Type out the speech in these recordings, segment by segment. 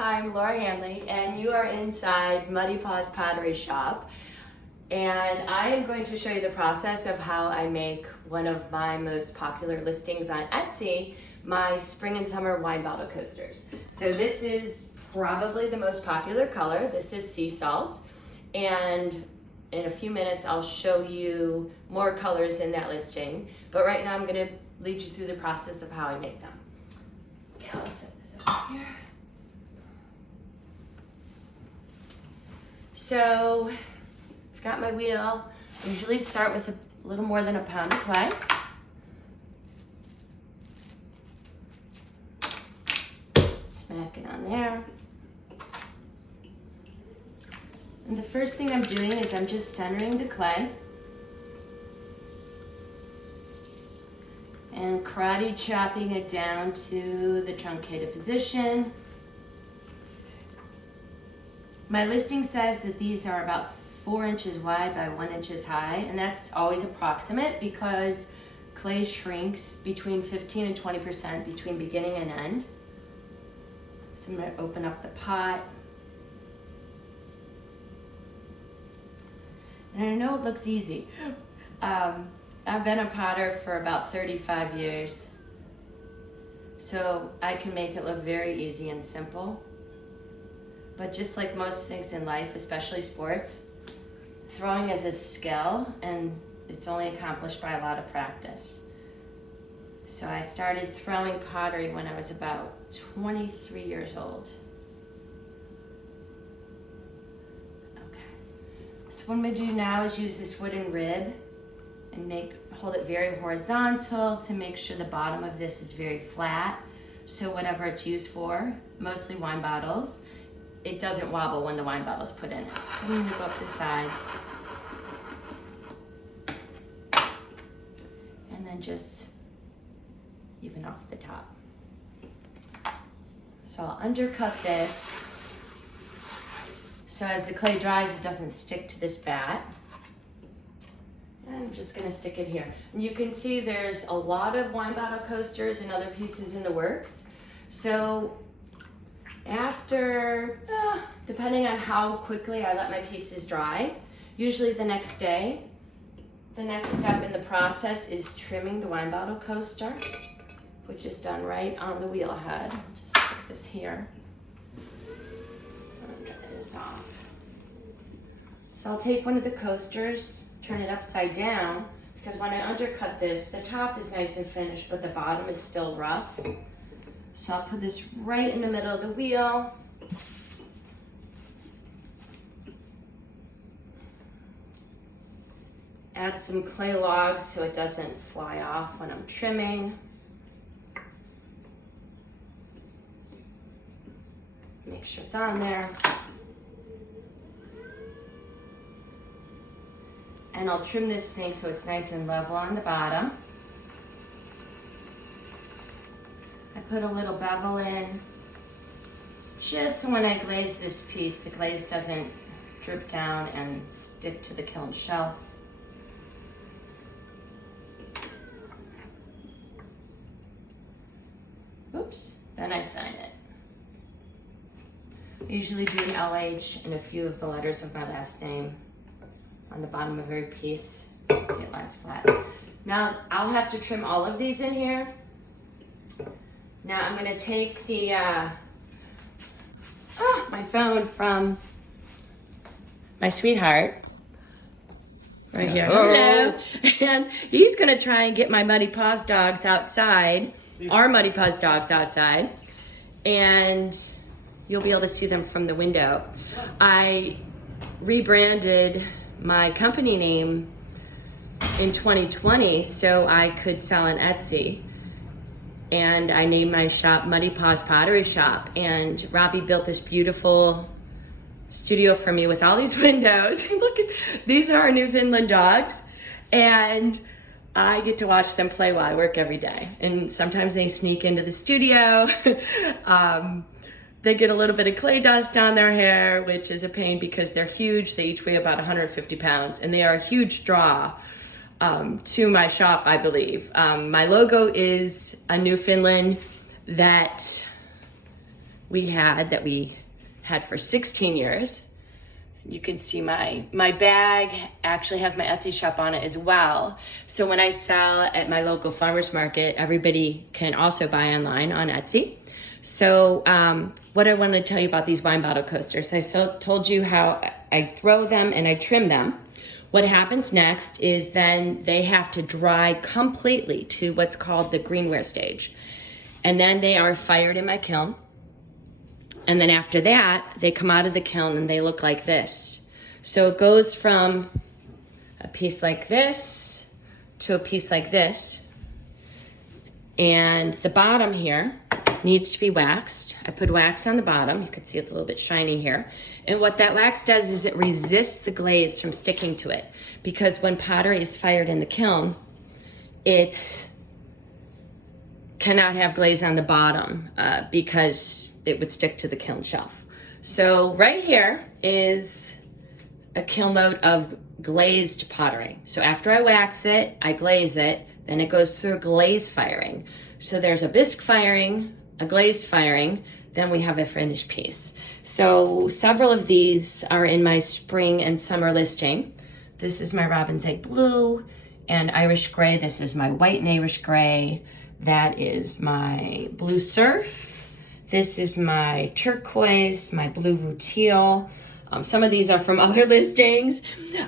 Hi, I'm Laura Hanley, and you are inside Muddy Paws Pottery Shop. And I am going to show you the process of how I make one of my most popular listings on Etsy, my spring and summer wine bottle coasters. So this is probably the most popular color. This is sea salt. And in a few minutes, I'll show you more colors in that listing. But right now, I'm going to lead you through the process of how I make them. Okay, I'll set this over here. So, I've got my wheel. I usually start with a little more than a pound of clay. Smack it on there. And the first thing I'm doing is I'm just centering the clay and karate chopping it down to the truncated position. My listing says that these are about 4 inches wide by 1 inch high, and that's always approximate because clay shrinks between 15 and 20% between beginning and end. So I'm going to open up the pot. And I know it looks easy. I've been a potter for about 35 years, so I can make it look very easy and simple. But just like most things in life, especially sports, throwing is a skill, and it's only accomplished by a lot of practice. So I started throwing pottery when I was about 23 years old. Okay. So what I'm going to do now is use this wooden rib and hold it very horizontal to make sure the bottom of this is very flat. So whatever it's used for, mostly wine bottles, it doesn't wobble when the wine bottle is put in it. I'm going to go up the sides. And then just even off the top. So I'll undercut this so as the clay dries it doesn't stick to this bat. And I'm just going to stick it here. And you can see there's a lot of wine bottle coasters and other pieces in the works. So after, depending on how quickly I let my pieces dry, usually the next day, the next step in the process is trimming the wine bottle coaster, which is done right on the wheel head. I'll just put this here. I'll dry this off. So I'll take one of the coasters, turn it upside down, because when I undercut this, the top is nice and finished, but the bottom is still rough. So I'll put this right in the middle of the wheel. Add some clay logs so it doesn't fly off when I'm trimming. Make sure it's on there. And I'll trim this thing so it's nice and level on the bottom. I put a little bevel in just so when I glaze this piece, the glaze doesn't drip down and stick to the kiln shelf. Oops, then I sign it. I usually do an LH and a few of the letters of my last name on the bottom of every piece. See, it lies flat. Now, I'll have to trim all of these in here. Now I'm going to take the my phone from my sweetheart right here. Hello. And he's going to try and get my Muddy Paws dogs outside, our Muddy Paws dogs outside, and you'll be able to see them from the window. I rebranded my company name in 2020 so I could sell on Etsy. And I named my shop Muddy Paws Pottery Shop. And Robbie built this beautiful studio for me with all these windows. Look at, these are our Newfoundland dogs. And I get to watch them play while I work every day. And sometimes they sneak into the studio. They get a little bit of clay dust on their hair, which is a pain because they're huge. They each weigh about 150 pounds, and they are a huge draw to my shop, I believe. My logo is a Newfoundland that we had for 16 years. You can see my bag actually has my Etsy shop on it as well. So when I sell at my local farmer's market, everybody can also buy online on Etsy. So what I want to tell you about these wine bottle coasters, I told you how I throw them and I trim them. What happens next is then they have to dry completely to what's called the greenware stage. And then they are fired in my kiln. And then after that, they come out of the kiln and they look like this. So it goes from a piece like this to a piece like this. And the bottom here needs to be waxed. I put wax on the bottom. You can see it's a little bit shiny here. And what that wax does is it resists the glaze from sticking to it. Because when pottery is fired in the kiln, it cannot have glaze on the bottom because it would stick to the kiln shelf. So right here is a kiln load of glazed pottery. So after I wax it, I glaze it, then it goes through glaze firing. So there's a bisque firing, a glazed firing, then we have a finished piece. So several of these are in my spring and summer listing. This is my Robin's Egg Blue and Irish Gray. This is my white and Irish Gray. That is my Blue Surf. This is my turquoise, my blue rutile. Some of these are from other listings.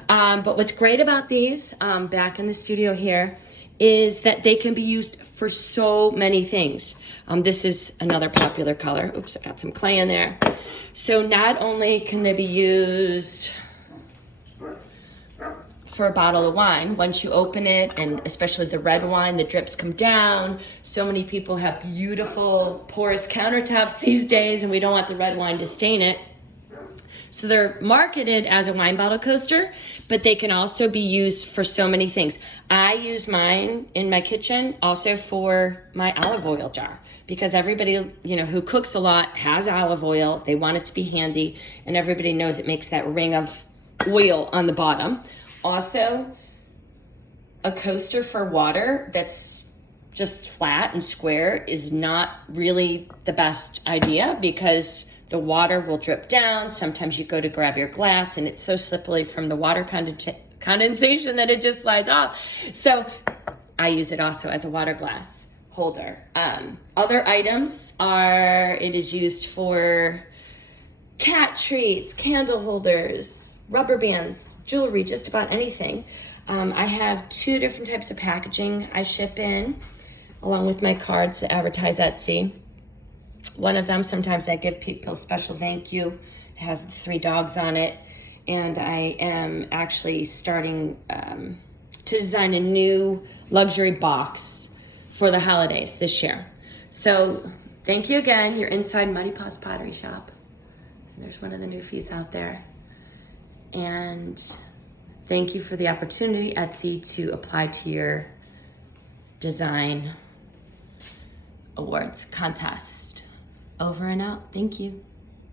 But what's great about these, back in the studio here, is that they can be used for so many things. This is another popular color. Oops, I got some clay in there. So not only can they be used for a bottle of wine, once you open it, and especially the red wine, the drips come down. So many people have beautiful porous countertops these days and we don't want the red wine to stain it. So they're marketed as a wine bottle coaster, but they can also be used for so many things. I use mine in my kitchen also for my olive oil jar because everybody, who cooks a lot has olive oil. They want it to be handy and everybody knows it makes that ring of oil on the bottom. Also, a coaster for water that's just flat and square is not really the best idea because the water will drip down. Sometimes you go to grab your glass and it's so slippery from the water condensation that it just slides off. So I use it also as a water glass holder. Other items it is used for cat treats, candle holders, rubber bands, jewelry, just about anything. I have 2 different types of packaging I ship in, along with my cards that advertise Etsy. One of them, sometimes I give people a special thank you. It has 3 dogs on it. And I am actually starting to design a new luxury box for the holidays this year. So thank you again. You're inside Muddy Paws Pottery Shop. And there's one of the new fees out there. And thank you for the opportunity, Etsy, to apply to your design awards contest. Over and out. Thank you.